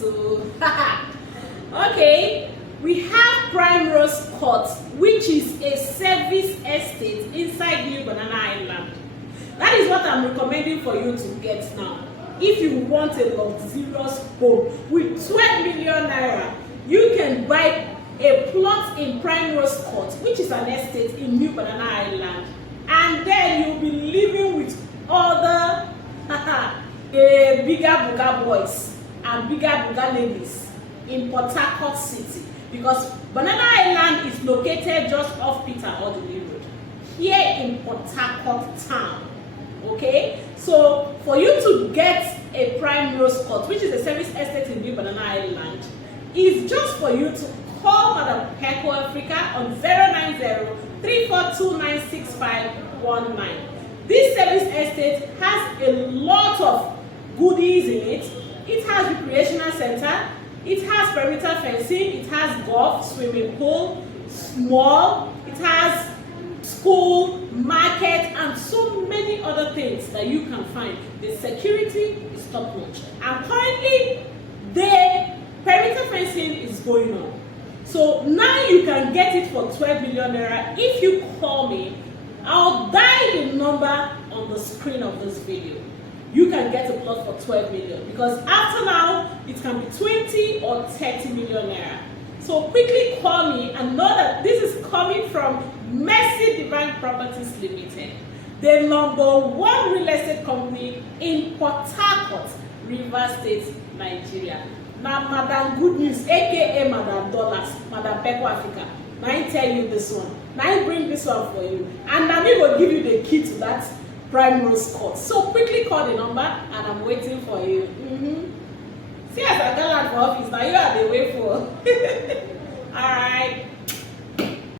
So okay, we have PrimeRose Court, which is a service estate inside New Banana Island. That is what I'm recommending for you to get now. If you want a luxurious home with 12 million naira, you can buy a plot in PrimeRose Court, which is an estate in New Banana Island, and then you'll be living with other bigger buga boys and bigger buga ladies in Port Harcourt City, because Banana Island is located just off Odili Road here in Port Harcourt town. Okay, so for you to get a PrimeRose Court, which is a service estate in New Banana Island, is just for you to call Madam Pekle Africa on 090-34296519. This service estate has a lot of goodies in it. It has recreational center, it has perimeter fencing, it has golf, swimming pool, mall, it has school, market, and so many other things that you can find. The security is top notch, and currently the perimeter fencing is going on. So now you can get it for 12 million naira. If you call me, I'll dial the number on the screen of this video. You can get a plot for 12 million, because after now it can be 20 or 30 million naira. So quickly call me and know that this is coming from Mercy Divine Properties Limited, the #1 real estate company in Port Harcourt, Rivers State, Nigeria. Now, Madam Good News, aka Madam Dollars, Madam Pekle Africa, now I tell you this one. Now I bring this one for you, and I will give you the key to that PrimeRose Court. So quickly call the number, and I'm waiting for you. See, as I got out of office, now you are the way for.